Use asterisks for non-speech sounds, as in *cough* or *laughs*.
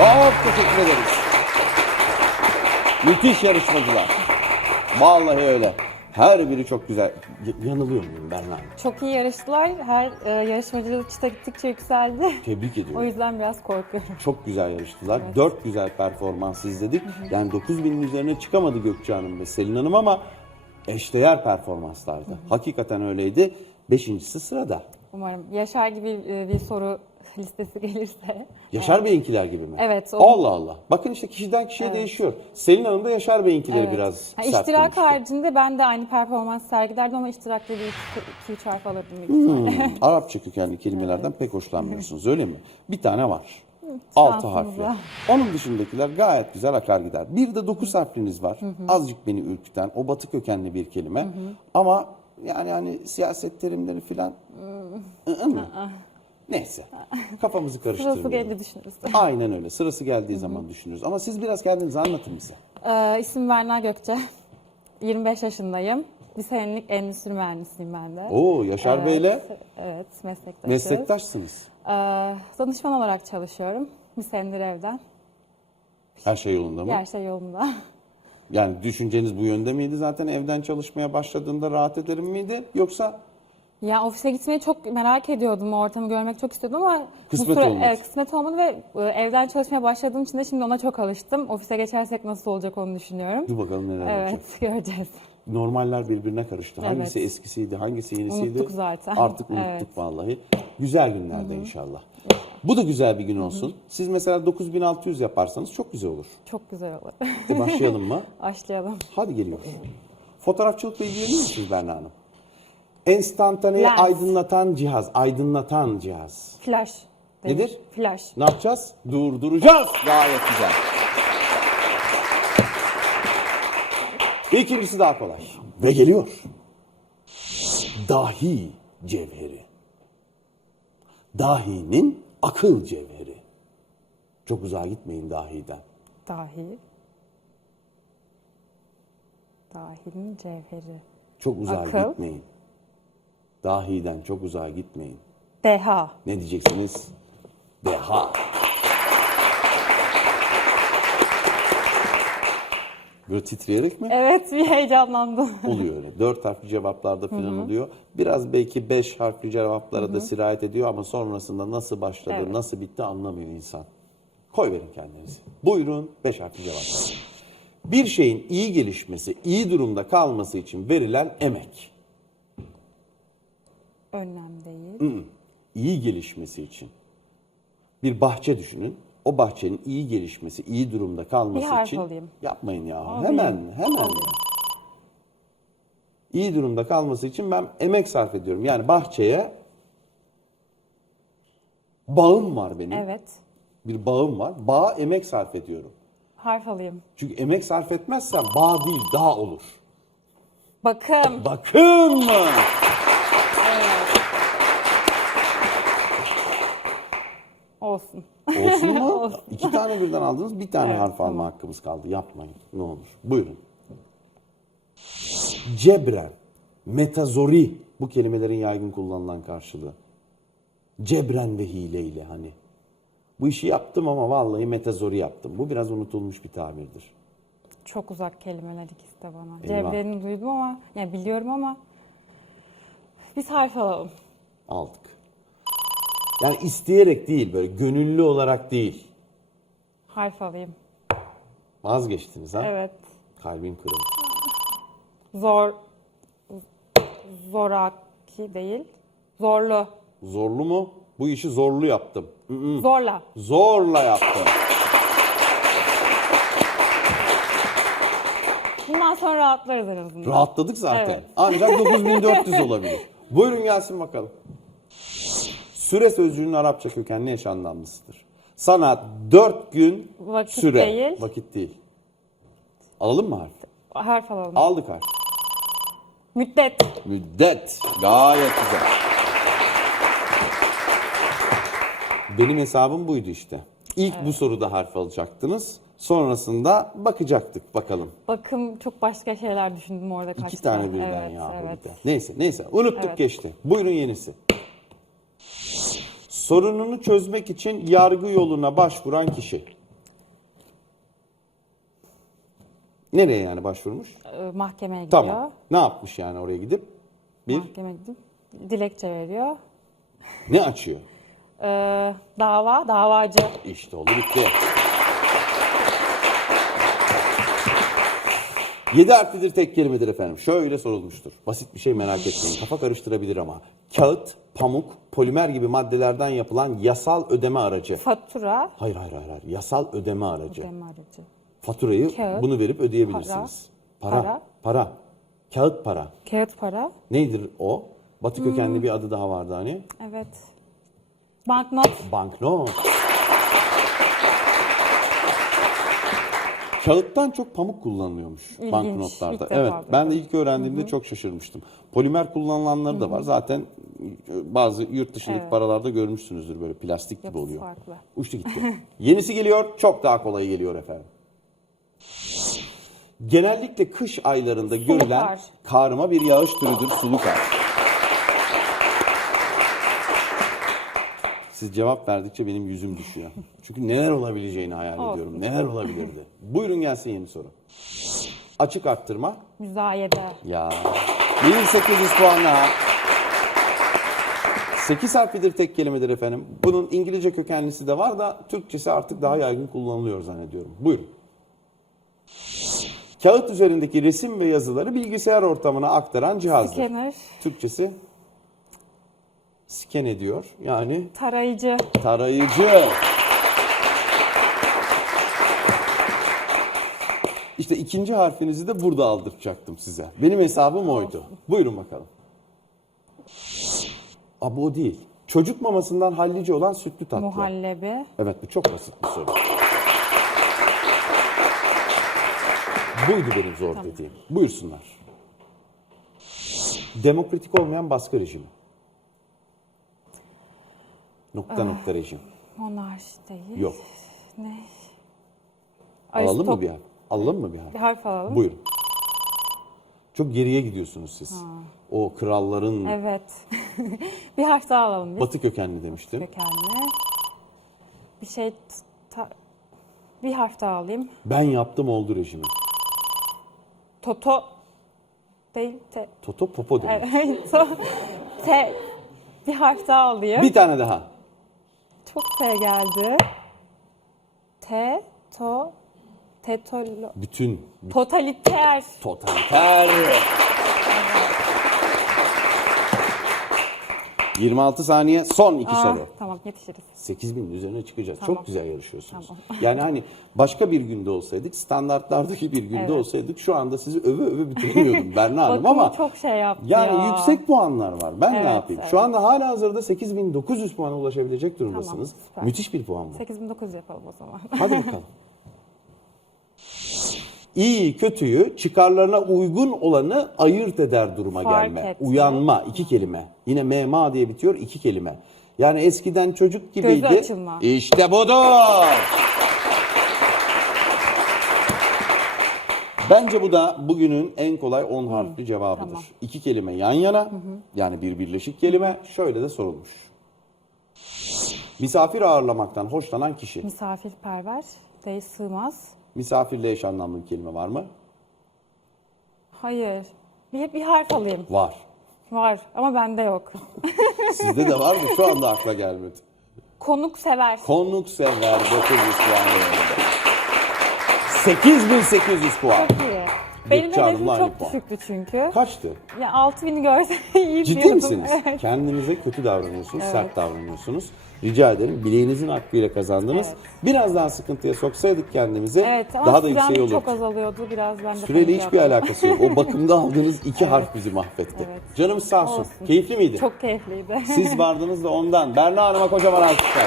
Çok teşekkür ederiz. Müthiş yarışmacılar. Vallahi öyle. Her biri çok güzel. Y- yanılıyor muyum Berna? Çok iyi yarıştılar. Her e, yarışmacılık çıta gittikçe yükseldi. Tebrik ediyorum. O yüzden biraz korkuyorum. Çok güzel yarıştılar. Dört güzel performans izledik. Yani 9000'in üzerine çıkamadı Gökçe Hanım ve Selin Hanım ama eşdeğer performanslardı. Hakikaten öyleydi. Beşincisi sırada. Umarım Yaşar gibi e, bir soru *laughs* listesi gelirse. Yaşar Bey'inkiler gibi mi? Evet, o- Allah Allah. Bakın işte kişiden kişiye değişiyor. Selin Hanım da Yaşar Bey'inkileri Evet. biraz Ha, sert iştirak konuştu. haricinde ben de aynı performans sergilerdim ama iştirakta bir iki, üç harf alırdım. Hmm, *laughs* Arapça kökenli kelimelerden pek hoşlanmıyorsunuz öyle mi? Bir tane var. *laughs* Altı harfli. Onun dışındakiler gayet güzel akar gider. Bir de dokuz harfliniz var. Azıcık beni ürküten o batı kökenli bir kelime. Ama yani hani siyaset terimleri filan. ı-ı mı? Neyse. Kafamızı Sırası karıştırmayalım. gelince düşünürüz. Aynen öyle. Sırası geldiği zaman düşünürüz. Ama siz biraz kendinizi anlatın bize. Ee, isim Berna Gökçe. *laughs* 25 yaşındayım. Bir senelik endüstri mühendisiyim ben de. Oo Yaşar Evet, Bey'le Evet, meslektaşız. meslektaşsınız. Ee, danışman olarak çalışıyorum. Bir senedir evden. Her şey yolunda mı? Her şey yolunda. Yani düşünceniz bu yönde miydi zaten evden çalışmaya başladığında rahat ederim miydi? Yoksa Ya ofise gitmeyi çok merak ediyordum. O ortamı görmek çok istiyordum ama bu Kısmet olmadı. Evet, kısmet olmadı ve e, evden çalışmaya başladığım için de şimdi ona çok alıştım. Ofise geçersek nasıl olacak onu düşünüyorum. dur bakalım neler olacak. Evet, *laughs* göreceğiz. Normaller birbirine karıştı. Hangisi Evet. eskisiydi, hangisi yenisiydi? Unuttuk zaten. Artık unuttuk Evet. vallahi. Güzel günlerde inşallah. Bu da güzel bir gün olsun. Siz mesela 9600 yaparsanız çok güzel olur. Çok güzel olur. E başlayalım mı? *laughs* Başlayalım. Hadi geliyoruz. Fotoğrafçılıkla ilgileniyor musunuz Berna Hanım? Enstantaneye Lens. aydınlatan cihaz, aydınlatan cihaz. Flash. denir. Nedir? Flash. Ne yapacağız? Durduracağız. Gayet güzel. İkincisi daha kolay. Ve geliyor. Dahi cevheri. Dahinin akıl cevheri. Çok uzağa gitmeyin dahiden. Dahi. Dahinin cevheri. Çok uzağa Akıl. gitmeyin. Dahiden çok uzağa gitmeyin. Deha. Ne diyeceksiniz? Deha. Böyle titreyerek mi? Evet bir heyecanlandım. Oluyor öyle. Dört harfli cevaplarda falan oluyor. Biraz belki beş harfli cevaplara da sirayet ediyor ama sonrasında nasıl başladı, Evet. nasıl bitti anlamıyor insan. Koy verin kendinizi. Buyurun beş harfli cevaplar. Bir şeyin iyi gelişmesi, iyi durumda kalması için verilen emek. Önlem değil. iyi gelişmesi için. Bir bahçe düşünün. O bahçenin iyi gelişmesi, iyi durumda kalması Bir harf için alayım. yapmayın ya. Alayım. Hemen, hemen. İyi durumda kalması için ben emek sarf ediyorum. Yani bahçeye bağım var benim. Evet. Bir bağım var. Bağa emek sarf ediyorum. Harf alayım. Çünkü emek sarf etmezsem bağ değil, dağ olur. Bakım. Bakın mı? Olsun. Olsun mu? *laughs* İki tane birden aldınız. Bir tane Evet, harf alma hakkımız kaldı. Yapmayın. Ne olur. Buyurun. Cebren. Metazori. Bu kelimelerin yaygın kullanılan karşılığı. Cebren ve hileyle hani. Bu işi yaptım ama vallahi metazori yaptım. Bu biraz unutulmuş bir tabirdir. Çok uzak kelimeler ikisi de bana. Eyvah. Cevrerini duydum ama, yani biliyorum ama biz harf alalım. Aldık. Yani isteyerek değil böyle gönüllü olarak değil. Harf alayım. Vazgeçtiniz ha? Evet. Kalbin kırıldı. Zor, zoraki değil. Zorlu. Zorlu mu? Bu işi zorlu yaptım. Zorla. Zorla yaptım. Bundan sonra rahatlarız en azından. Rahatladık zaten. Evet. Ancak 9400 olabilir. *laughs* Buyurun gelsin bakalım. Süre sözcüğünün Arapça kökenli eş anlamlısıdır. Sana 4 gün Vakit süre. değil. Vakit değil. Alalım mı harf? Harf alalım. Aldık harf. Müddet. Müddet. Gayet güzel. Benim hesabım buydu işte. İlk bu soruda harf alacaktınız. Sonrasında bakacaktık bakalım. Bakım çok başka şeyler düşündüm orada İki tane birden evet, ya. Evet. Neyse neyse unuttuk Evet. geçti. Buyurun yenisi sorununu çözmek için yargı yoluna başvuran kişi. Nereye yani başvurmuş? Ee, mahkemeye gidiyor. Tamam. Ne yapmış yani oraya gidip? Bir. Mahkemeye gidip dilekçe veriyor. Ne açıyor? Ee, dava, davacı. İşte oldu bitti. Yedi harflidir tek kelimedir efendim. Şöyle sorulmuştur. Basit bir şey merak etmeyin. Kafa karıştırabilir ama. Kağıt, pamuk, polimer gibi maddelerden yapılan yasal ödeme aracı. Fatura, Hayır hayır hayır. hayır. Yasal ödeme aracı. ödeme aracı. Faturayı Kağıt, bunu verip ödeyebilirsiniz. Para. Para. Para. Kağıt para. Kağıt para. Nedir o? Batı kökenli bir adı daha vardı hani. Evet. Banknot. Banknot. Kağıttan çok pamuk kullanılıyormuş İlginç. banknotlarda. Evet, ben de ilk öğrendiğimde çok şaşırmıştım. Polimer kullanılanları da var. Zaten bazı yurt dışındaki Evet. paralarda görmüşsünüzdür böyle plastik gibi Yapısı oluyor. farklı. Uçtu gitti. *laughs* Yenisi geliyor, çok daha kolay geliyor efendim. Genellikle kış aylarında görülen kar. karma bir yağış türüdür sulu kar. Siz cevap verdikçe benim yüzüm düşüyor. Çünkü neler olabileceğini hayal Olsun. ediyorum. Neler olabilirdi? Buyurun gelsin yeni soru. Açık arttırma. Müzayede. Ya. 1800 puan daha. 8 harflidir tek kelimedir efendim. Bunun İngilizce kökenlisi de var da Türkçesi artık daha yaygın kullanılıyor zannediyorum. Buyurun. Kağıt üzerindeki resim ve yazıları bilgisayar ortamına aktaran cihazdır. Scanner. Türkçesi scan ediyor. Yani Tarayıcı. tarayıcı. İşte ikinci harfinizi de burada aldıracaktım size. Benim hesabım oydu. Buyurun bakalım. Aa, bu o değil. Çocuk mamasından hallice olan sütlü tatlı. Muhallebi. Evet bu çok basit bir soru. Buydu benim zor dediğim. Buyursunlar. Demokratik olmayan baskı rejimi. Nokta nokta rejim. Monarşi değil. Yok. Ne? Alalım mı bir harf? Alalım mı bir harf? Bir harf alalım. Buyurun. Çok geriye gidiyorsunuz siz. O kralların Evet. *laughs* bir harf daha alalım biz. batı kökenli demiştim. Kökenli. Bir şey ta- bir harf daha alayım. Ben yaptım oldu rejimi. Toto değil te. Toto popo demek. Evet. *laughs* to- te. Bir harf daha alayım. Bir tane daha. Çok T geldi. T to tetolo Bütün totaliter. Totaliter. 26 saniye son iki Aa, soru. Tamam yetişiriz. 8000 üzerine çıkacağız. Tamam. Çok güzel yarışıyorsunuz. Tamam. *laughs* Yani hani başka bir günde olsaydık, standartlardaki bir günde Evet. olsaydık şu anda sizi öve öve bitiremiyordum *laughs* Berna Hanım ama çok şey yaptı yani ya. yüksek puanlar var. Ben ne Evet, yapayım? evet. Şu anda hala hazırda 8900 puana ulaşabilecek durumdasınız. Tamam, süper. Müthiş bir puan bu. 8900 yapalım o zaman. Hadi *laughs* bakalım. İyi kötüyü çıkarlarına uygun olanı ayırt eder duruma Fark gelme. etme. Uyanma iki kelime. Yine mema diye bitiyor iki kelime. Yani eskiden çocuk gibiydi. Gözü açılma. İşte budur. Bence bu da bugünün en kolay 10 harfli cevabıdır. tamam. İki kelime yan yana yani bir birleşik kelime şöyle de sorulmuş. Misafir ağırlamaktan hoşlanan kişi. Misafirperver değil sığmaz. Misafirle eş anlamlı bir kelime var mı? Hayır. Bir, bir harf alayım. Var. Var ama bende yok. *laughs* Sizde de var mı? Şu anda akla gelmedi. Konuk sever. Konuk sever 900 puan değerinde. 8800 puan. Çok iyi. Benim Gökçe Hanım'la hedefim aynı çok puan. düşüktü çünkü. Kaçtı? Ya 6000'i görse iyi Ciddi diyordum. misiniz? Evet. Kendinize kötü davranıyorsunuz, sert davranıyorsunuz. Rica ederim bileğinizin hakkıyla kazandınız. Evet. Biraz daha sıkıntıya soksaydık kendimizi Evet ama daha da sürem yükseği çok olurdu. azalıyordu. Biraz ben de Süreyle panik hiçbir yaptım. alakası yok. O *laughs* bakımda aldığınız iki harf bizi mahvetti. Evet. Canımız sağ olsun. Olsun. Keyifli miydi? Çok keyifliydi. Siz vardınız da ondan. Berna Hanım'a kocaman alkışlar.